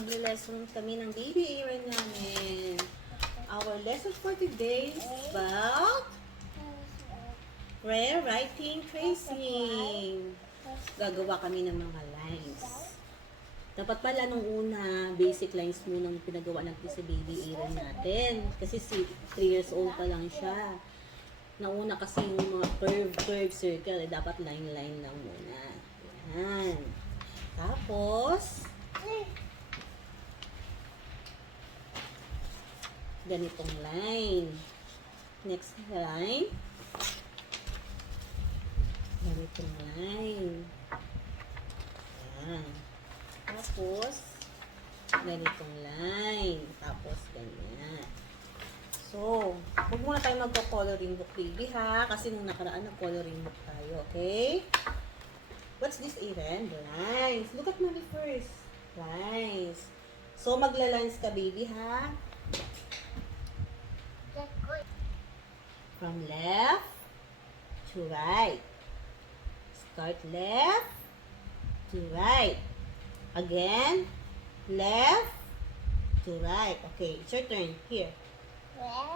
magle-lesson kami ng baby Aaron namin. Our lesson for today is about rare writing tracing. Gagawa kami ng mga lines. Dapat pala nung una, basic lines muna ang pinagawa natin sa baby Aaron natin. Kasi 3 years old pa lang siya. Nauna kasi yung mga curve circle, dapat line lang muna. Yan. Tapos, ganitong line. Next line. Ganitong line. Yan. Tapos, ganitong line. Tapos, ganyan. So, huwag muna tayo magko-coloring book, baby, ha? Kasi nung nakaraan, nag-coloring book tayo, okay? What's this, Aaron? Lines. Look at mommy first. Lines. So, magla-lines ka, baby, ha? From left to right. Start left to right. Again, left to right. Okay, it's your turn. Here.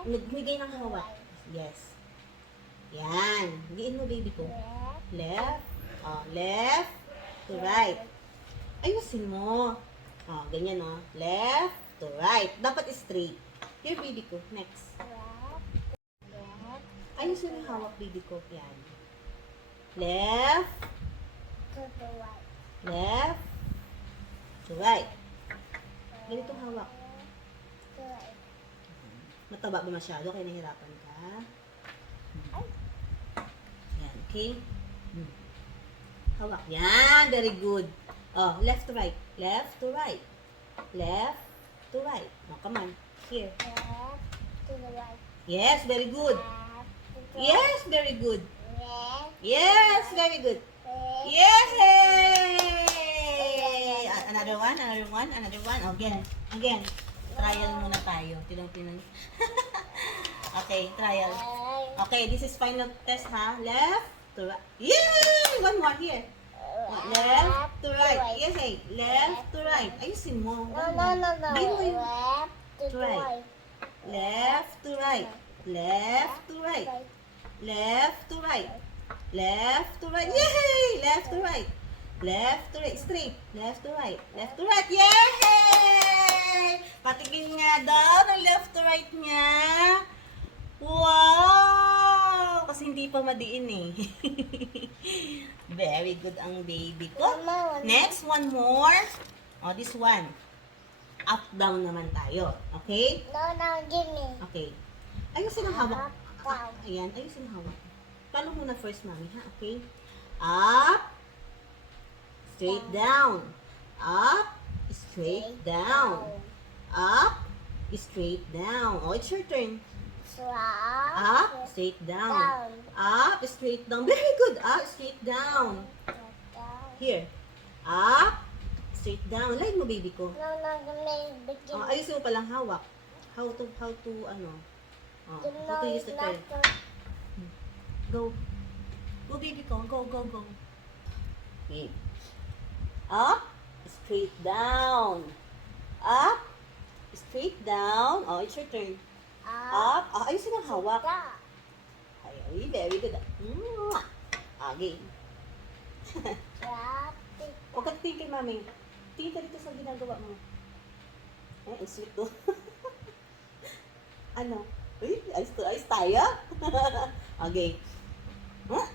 Nagbigay ng hawak. Yes. Yan. Higiin mo, baby ko. Left. Oh, left to right. Ayusin mo. Oh, ganyan, oh. Left to right. Dapat straight. Here, baby ko. Next. Ayusin yung hawak, baby ko. Yan. Left. Left to right. Ganitong hawak. Mataba ba masyado? Kaya nahirapan ka? Yan, okay? Hawak. Yan, very good. Oh, left to right. Left to right. Left to right. Oh, come on. Here. Yes, very good. Yes, very good. Yes, very good. Yay! Another one, another one, another one. Again, again. Trial muna tayo. Tinang. Okay, trial. Okay, this is final test, ha? Left to right. Yay! One more here. Left to right. Yes, hey. Left to right. Ayusin mo. Bigyan mo yung Left to right. left to right. Left to right. Left to right. Left to right. Yay! Left to right. Left to right. Straight. Left to right. Left to right. Yay! Patigin nga daw ng left to right niya. Wow! Kasi hindi pa madiin eh. Very good ang baby ko. Next, one more. Oh, this one. Up, down naman tayo. Okay? No, give me. Okay. Ayusin ang hawak. Ayan, ayusin ang hawak. Follow muna first, mami, ha? Okay? Up. Straight down. Up. Straight down. Up. Straight down. Oh, it's your turn. Up. Straight down. Up. Straight down. Very good. Up. Straight down. Here. Up. Straight down. Line mo, baby ko. No, give me. Oh, ayusin mo palang hawak. How to, ano. Oh, how to use the turn. Go. Go, baby ko. Go. Okay. Up. Straight down. Up. Straight down. Oh, it's your turn. Up. Oh, ayusin ang hawak. Ay, very good. Okay. Huwag ka tingin kay mami. Tingin ka dito sa ginagawa mo. Ay, sweet to. Ano? Uy, ayos tayo. Okay. Huh?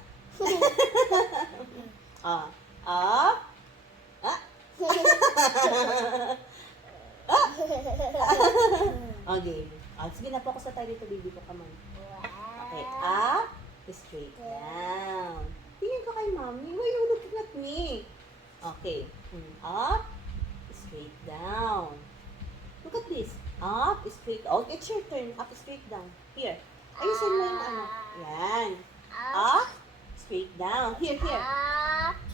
Up. Okay. Sige na, focus na tayo dito, baby ko. Come on. Okay. Up. Straight down. Tingin ko kay mommy. Why you looking at me? Okay. Up. Straight down. Look at this. Up. Straight. Oh, it's your turn. Up. Straight down. Here. Ayusin mo yung ano. Yan. Up. Straight down. Here.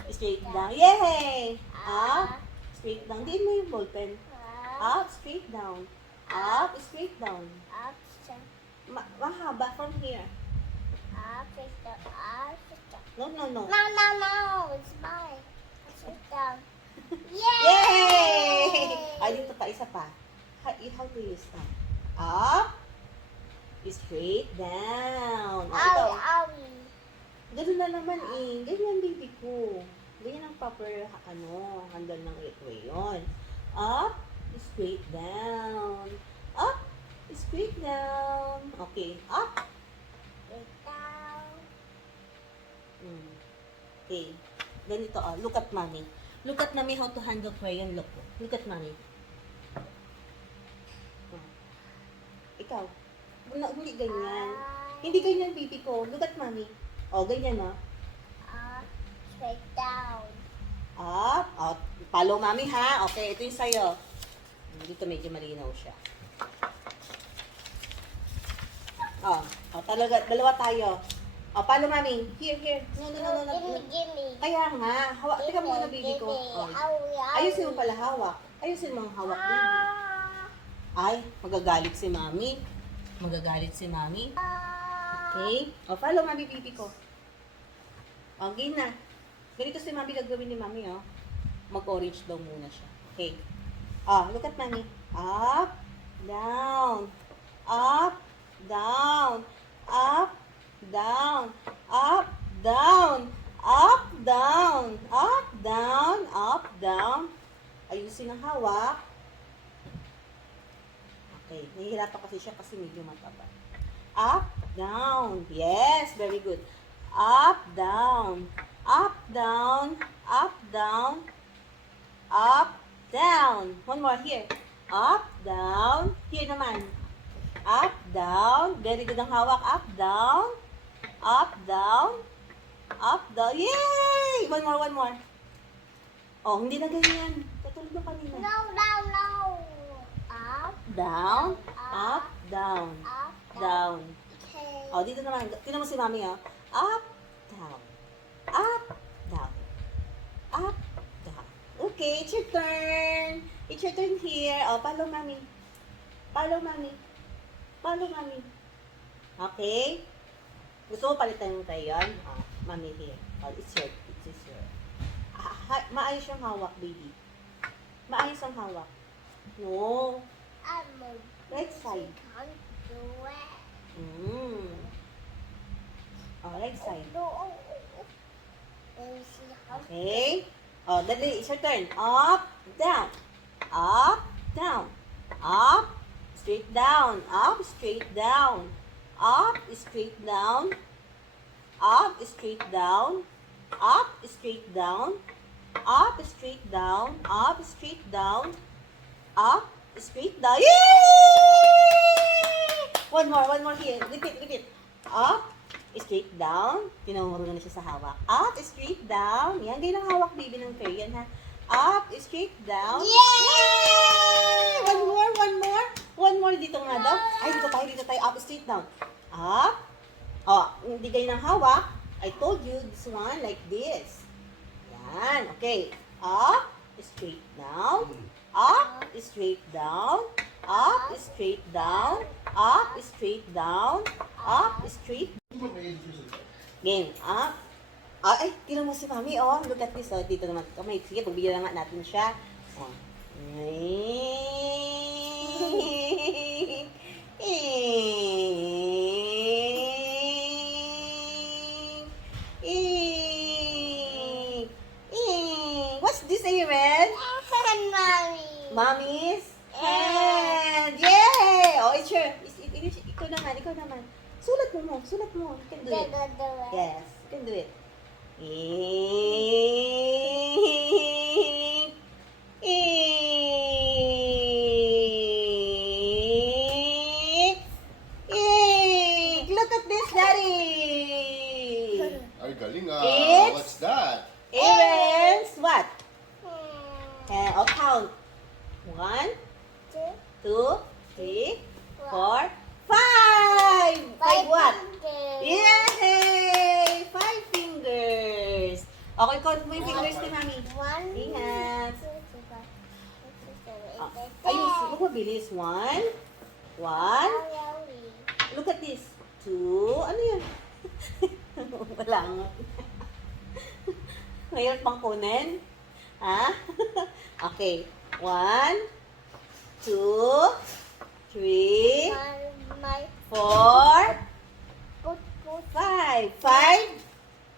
Straight down. Yay! Up. Straight down. Diin mo yung ballpen. Up. Straight down. Up. Straight down. Mahaba from here. No. No, it's mine. Sit down. Yay! Ay, dito You have to use that. Up. Straight down. O, Ow, ikaw. owie. Ganun na naman eh. Ganyan, baby ko. Ganyan ang proper, handle ng gateway. Yun. Up. Straight down. Up. Straight down. Okay. Up. Sit down. Okay. Ganito, look at mommy. Look at mommy how to handle crayon. Look at mommy. Ikaw. Hindi ganyan. Hindi ganyan, baby ko. Look at mommy. Ganyan, no? Up, straight down. Up. Follow mommy, ha? Okay, ito yung sa'yo. Dito medyo malinaw siya. Talaga. Dalawa tayo. Follow mommy. Here. No. Gimme. Kaya nga. Teka muna, baby ko. Ayusin mo pala hawak. Ayusin mo ang hawak, baby. Ay, magagalit si mommy. Okay? Follow mommy, baby ko. Okay na. Ganito si mommy gagawin ni mommy, Mag-orange daw muna siya. Okay. Look at mommy. Up, down. Up, down. Up, down. Up, down. Up, down. Up, down. Up, down. Ayusin ang hawak. Okay, nahihirapan kasi siya kasi medyo mataba. Up, down. Yes, very good. Up, down. Up, down. Up, down. Up, down. One more here. Up, down. Here naman. Up, down. Very good ang hawak. Up, down. Up, down. Up, down. Yay! One more. Hindi na ganyan. Katulad ng kanina. No. Up, Down, up, down, up, down. okay. Dito naman. Tingnan mo si mami, Up, down. Up, down. Up, down. Okay, it's your turn. It's your turn here. Follow mami. Okay? Gusto mo palitan yung crayon? Mami here. It's your. Maayos yung hawak, baby. Maayos ang hawak. No. Right side. Can't do it. Right side. No. Let me see how. Okay. Dali. It's your turn. Up, down. Up, down. Up, straight down. Up, straight down. Up, straight down. Up, straight down. Up, straight down. Up, straight down. Up, straight down. Up, straight down. Yay! One more here. Repeat. Up, straight down. Tinamuro na siya sa hawak. Up, straight down. Yan, ganyan ang hawak, baby, ng crayon, ha? Up, straight down. Yay! One more dito nga daw. Ay, dito tayo. Up, straight down. Up. Hindi ganyan ang hawak. I told you, this one, like this. Yan, okay. Up, straight down. Up, straight down. Up, straight down. Up, straight down. Up, straight. Game. Up. Ay, tingnan mo si mami, Look at this, Dito naman. Kamay, sige, pagbigyan nga natin siya. What's this, Aaron? Mommy's hand! Yay! It's your... Ikaw naman. Sulat mo. You can do it. Yes, you can do it. Look at this, Daddy! Ay, galing It's- What's that? Aaron's what? Count. 1, 2, 3, 4, 5! 5 what? Yay! 5 fingers. Okay, count mo yung fingers ni Mami. Ingat. Ayun, huwag mabilis. 1. Look at this. 2. Ano yun? Wala nga. Ngayon pang kunin. Ha? Okay. 1, 2, 3, My 4, put 5. 5?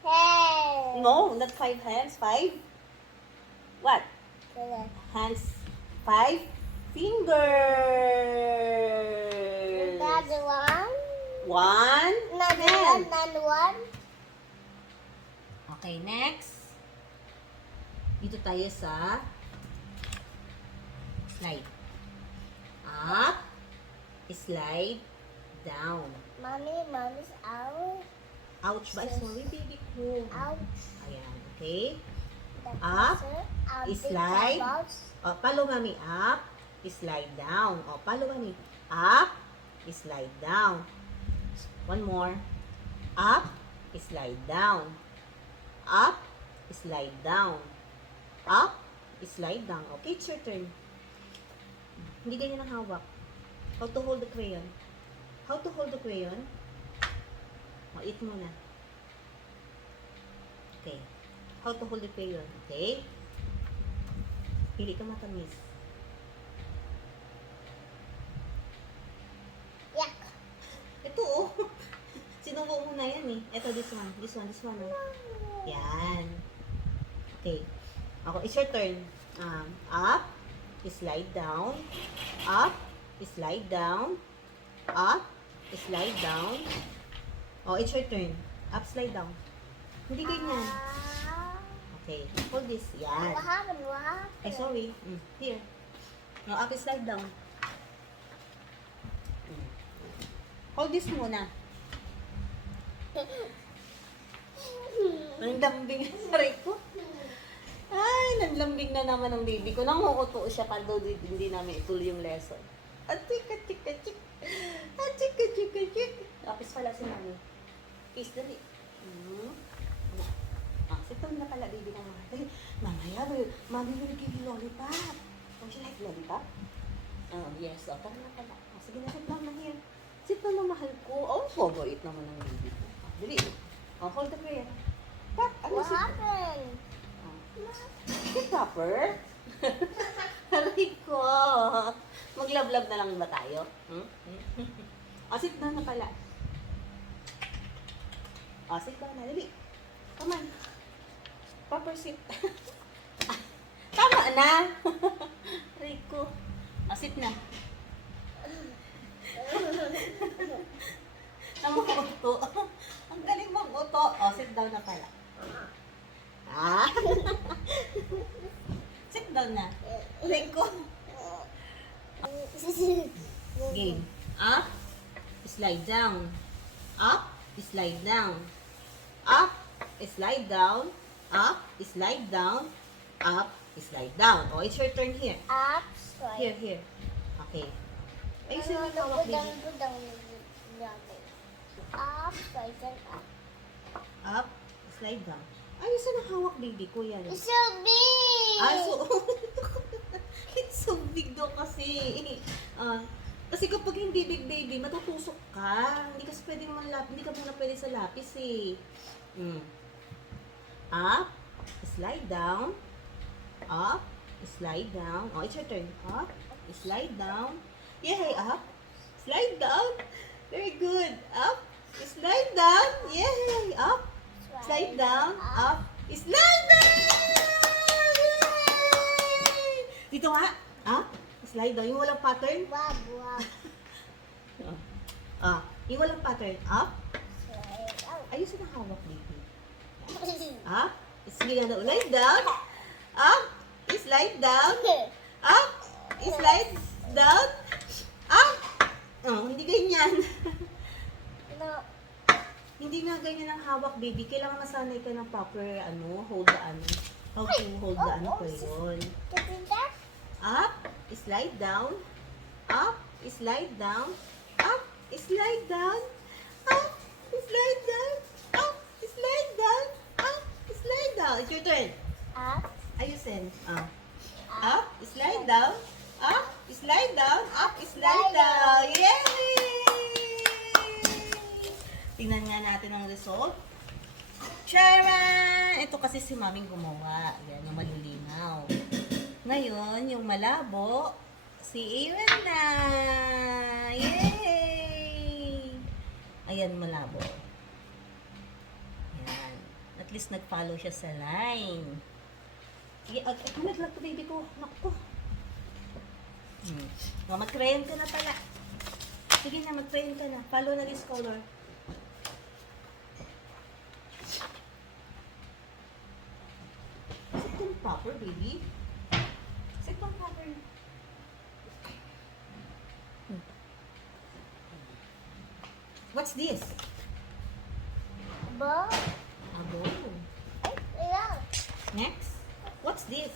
hand. No, not 5 hands. 5? What? Hands. 5 fingers. Another one. 1 Another hand. one. Another one. Okay, next. Dito tayo sa slide. Up, slide, down. Mommy's out. Ouch ba? Sorry, baby ko. Out. Ayan, okay. The Up, cursor, slide. the box. O, follow mami. Up, slide down. O, follow mami. Up, slide down. One more. Up, slide down. Up, slide down. Up, slide down. Okay, it's your turn. Hindi ganyan ang hawak. How to hold the crayon? How to hold the crayon? O, eat muna. Okay. How to hold the crayon? Okay. Pili ka matamis. Yak. Ito oh. Sinubo mo na yan eh. Ito, this one. This one, this one. Oh. Yan. Okay. Ako, it's your turn. Up. Slide down. Up. Slide down. Up. Slide down. Oh, it's your turn. Up, slide down. Hindi ganyan. Okay. Hold this. Yan. What happened? What happened? Ay, sorry. Here. No, up, slide down. Hold this muna. Nanlambing ang saray ko. Ay, nanlambing na naman ang baby ko. Nangunguto siya pa daw hindi namin ituloy yung lesson. Atik. Tapos pala si mami. Kiss dali. Sit down na pala, baby ka mga. Dali, mamaya, mami will give you lollipop. Don't you like lollipop? Oh, yes. Tara na pala. Sige na, sit down na here. Sit down na mahal ko. Oh, pabait naman ang baby ko. Dali. Hold the prayer. Pat, ano What happened? Sit proper. Aray ko. Maglablab na lang ba tayo? Sit down na pala. Sit down na. Dali. Come on. Proper sit. Tama na. Aray ko. Sit na. Namuto. Ang galing mag-uto. Sit down na pala. Sit down na. Aray ko. Game. Up. Slide down. Up. Slide down. Up. Slide down. Up. Slide down. Up. Slide down. Oh, it's your turn here. Up, slide. Here. Okay. Ay, sino yung hawak, baby? Up, slide, and up. Up. Slide down. Ay, sino yung hawak, baby ko yan? It's so big! So, it's so big daw kasi. Kasi kapag hindi big baby, matutusok ka. Hindi kasi pwede hindi ka muna pwede sa lapis eh. Up, slide down. Up, slide down. Oh, it's your turn. Up, slide down. Yay, up, slide down. Very good. Up, slide down. Yay, up, slide down. Up, slide down. Yay! Dito nga. Up, slide down. Yung walang pattern. Wab, wab. Yung walang pattern. Up. Slide out. Ayusin ang hawak, baby. Up. Sige na ulit. Down. Up. Slide down. Up. Slide down. Up. Hindi ganyan. No. Hindi nga ganyan ang hawak, baby. Kailangan masanay ka ng proper, hold the, how to hold the, crayon. Kapita? Up. Slide down. Up. Slide down. Up. Slide down. Up. Slide down. Up. Slide down. Up. Slide down. It's your turn. Up. Ayusin. Up. Slide down. Up. Slide down. Up. Slide down. Yay! Tingnan nga natin ang result. Charan! Ito kasi si maming gumawa. Yan, yung malilinaw. Ngayon, yung malabo, si Aaron na. Yay! Ayan, malabo. Ayan. At least nag-follow siya sa line. Sige, naglag to baby ko. Naku. Mag-crayon ka na pala. Sige na, mag-crayon ka na. Follow na this color. Sit down proper, baby. Sit down proper. What's this? Ball. A bowl. Yeah. Next. What's this?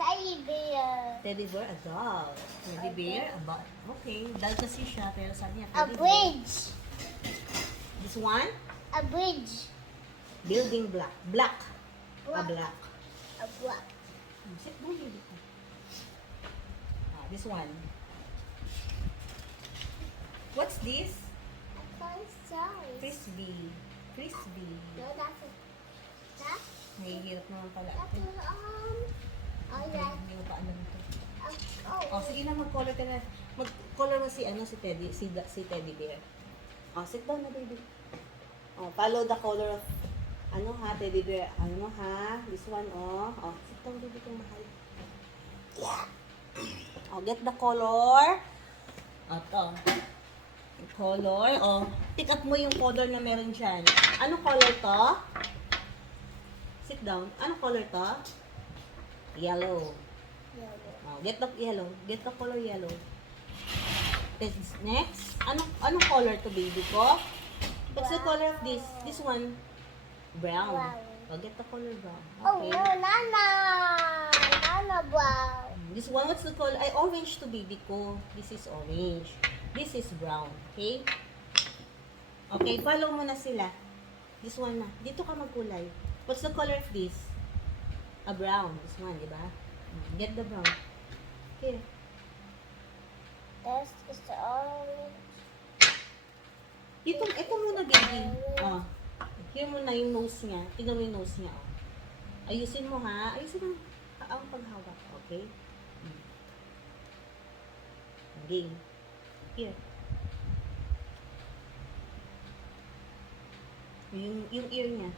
Teddy bear. Teddy bear, a doll. Teddy bear, a ball. Okay, doll kasi siya, pero sabi niya A teddy bear. bridge. This one, A bridge. building block. Black. A Black. black. A block. Sit down, baby. This one. What's this? Sorry. Frisbee. Frisbee. No, that's it. That. Mahihirap naman pala. That's ito. Oh yeah. Hindi ko pa alam ito. Oh. Oh, sige na, mag-color ka na. Mag-color mo si, si Teddy, si Teddy Bear. Oh, sit down na, baby. Oh, follow the color of, Teddy Bear. This one, oh. Oh, sit down, baby, kung mahal. Yeah. Oh, get the color. Oh, to. Yung color. Oh, pick up mo yung color na meron dyan. Anong color to? Sit down. Anong color to? Yellow. Oh, get the yellow. Get the color yellow. Next, anong color to, baby ko? What's the color of this? This one, brown. Brown. Oh, get the color brown. Oh Okay. no, Nana. Nana brown. This one, what's the color? Ay, orange to, baby ko. This is orange. This is brown. Okay? Okay, follow mo na sila. This one na. Dito ka magkulay. What's the color of this? A brown. This one, di ba? Get the brown. Here. This is the orange. Ito muna, baby. Oh. Here mo na yung nose niya. Tignan mo yung nose niya. Oh. Ayusin mo, ha? Ayusin ang paghawak. Okay? Game. Here. Yung ear niya.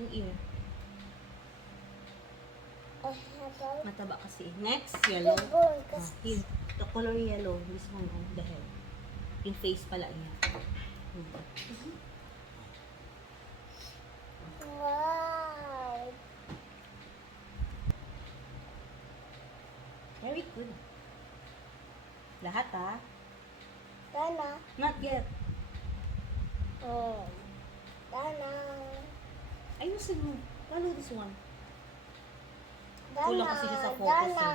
Yung ear. I have a Mataba kasi. Next, yellow. bone. Ah, here. The color yellow. This one on the head. Yung face pala niya. Wow. Very good. Lahat, ha? Nana. Not yet. Oh. Nana. Ayusin mo. Follow this one. Nana. Kulang kasi siya sa focus, Nana.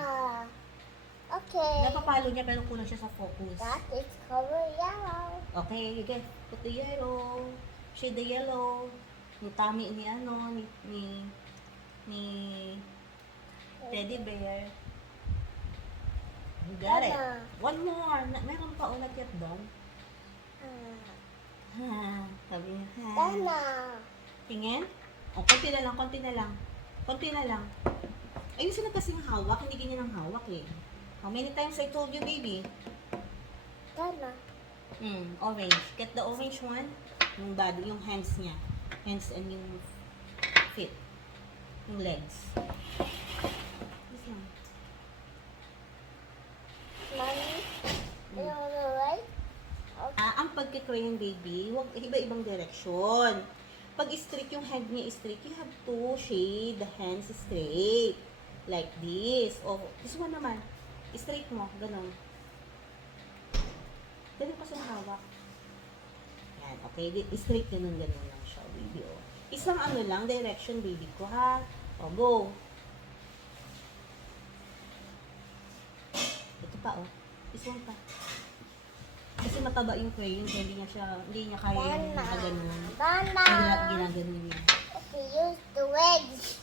Okay. Napapalo niya pero kulang siya sa focus. That is color yellow. Okay, again. Put the yellow. Shade the yellow. Yung tummy ni Teddy Bear. You got it. Nana. One more. Meron pa ulat yet doon. Ha. Sabi niya, ha. Nana. Tingin? O, konti na lang, konti na lang. Konti na lang. Ayusin na kasing hawak. Hindi ganyan ang hawak eh. How many times I told you, baby? Nana. Orange. Get the orange one. Yung body, yung hands niya. Hands and yung feet. Yung legs. This lang. Mommy. You want to right? Ang pagkikroyan, baby, huwag iba-ibang direksyon. Pag straight yung hand niya straight, you have to shade the hands straight. Like this. O, this one naman. Straight mo. Ganon. Ganun kasi ang hawak. Yan. Okay. Straight ganun lang siya, baby. O. Isang lang, direction, baby ko, ha? O, go. Ito pa, o. This one pa. Kasi mataba yung crayon, kaya hindi niya kaya yung ganun. Nana. Ginaganon niya. Okay, use the legs.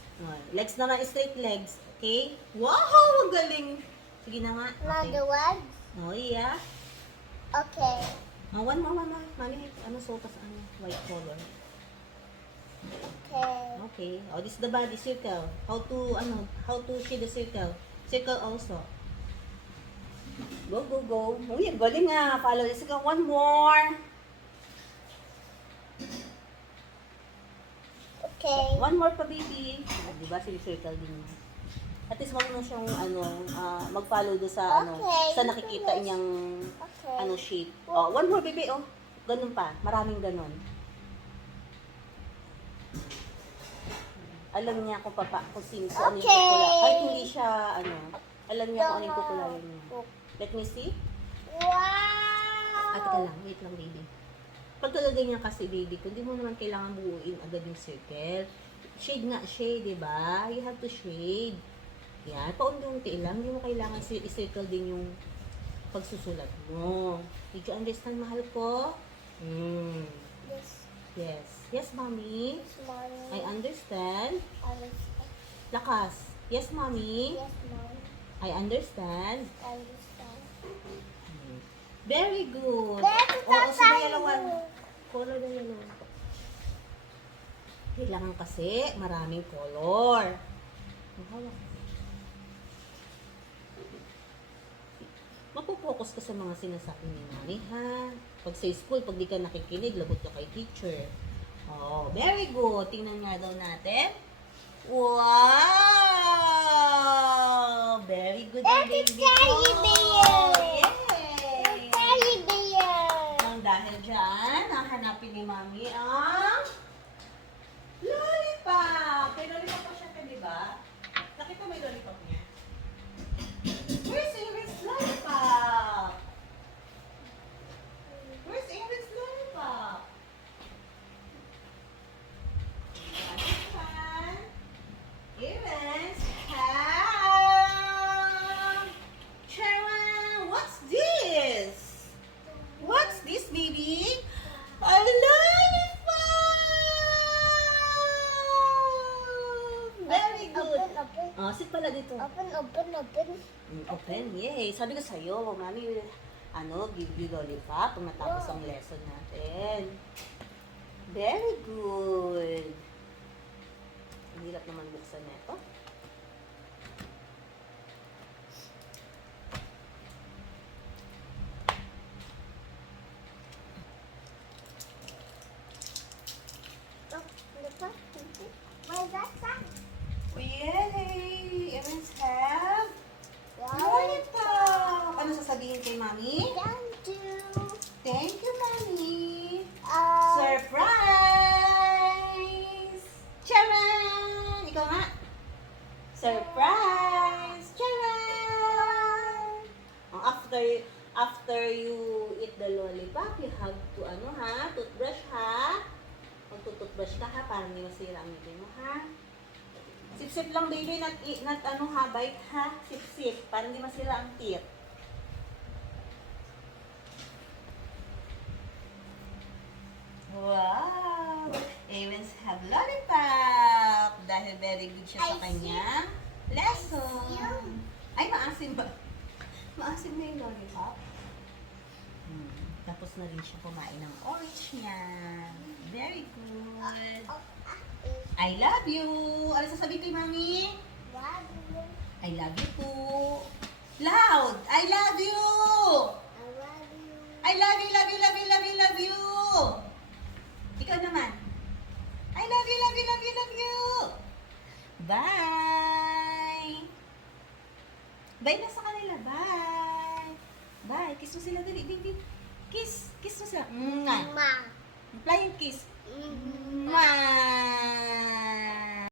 Legs naman, straight legs. Okay? Wow! Ang galing! Sige na nga. Not Okay. the legs. Oh, yeah. Okay. One more. Mami, suot sa white color. Okay. Okay. Oh, this is the body circle. How to shade the circle. Circle also. Go, go, go. Uy, ang galing nga. Follow. Sige, one more. Okay. One more pa, baby. Di ba? Circle din niya. At least marunong siyang mag-follow doon sa Okay, sa nakikita niyang Okay. shape. Oh, one more, baby. Oh, ganun pa. Maraming ganun. Alam niya kung kung sino kung ano yung Okay. kukula. Kahit hindi siya alam niya kung ano yung kukulayan niya. Let me see. Wow. At ka lang, wait lang, baby. Pag talaga niya kasi, baby, kung di mo naman kailangan buuin agad yung circle, shade nga, shade, di ba? You have to shade. Yan, paunti-unti lang, hindi mo kailangan i-circle din yung pagsusulat mo. Did you understand, mahal ko? Yes. Yes. Yes, mommy. Yes, mommy. I understand. Understand. Lakas. Yes, mommy. Yes, mommy. I understand. Understand. Very good. That's Oo, sige, the yellow one. time. Color na yellow. Kailangan kasi maraming color. Mapopokus ka sa mga sinasabi ni Mami, ha? Pag sa school, pag di ka nakikinig, lagot ka kay teacher. Oh, very good. Tingnan nga daw natin. Wow! Very good, That's a baby teddy ko. bear. Yay! Teddy bear. Ang dahil dyan, hahanapin ni Mami ang lollipop. May lollipop pa siya, di ba? Nakita mo yung lollipop niya? Where's Ingrid's lollipop? Where's Ingrid's lollipop? Evans have... Sharon, what's this? What's this, baby? A lollipop! Very good. Open. Oh, sit pala dito. Open. Open, yay. Sabi ko sa'yo, Mami, give you lollipop kung natapos ang lesson natin. Very good. Ang hirap naman buksan na ito. Where's that from? Yay! Evans have lollipop! Ano sasabihin kay Mami? Thank you. Thank you, Mami! Uh, Surprise! Charan! Ikaw nga. Surprise! Charan! Oh, after you eat the lollipop, you have to toothbrush ha. Magtututbrush ka ha, para hindi masira ang ngipin mo ha. Sip-sip lang baby, not bite ha. Sip-sip, para hindi masira ang teeth. Wow! Evans have lollipop! Dahil very good siya sa I kanyang lesson. Yum. Ay, maasim ba? Maasim na yung lollipop. Tapos na rin siya kumain ng orange niya. Very good. I love you! Ano sasabihin kay Mami? I love you po. Loud! I love you! I love you, love you, love you, love you, love you! Ikaw naman. I love you, love you, love you, love you! Bye! Bye na sa kanila. Bye! Bye! Kiss mo sila dali. Ding. Kiss! Kiss mo sila. Mwah! Ma. Flying kiss. Mm. Mwah!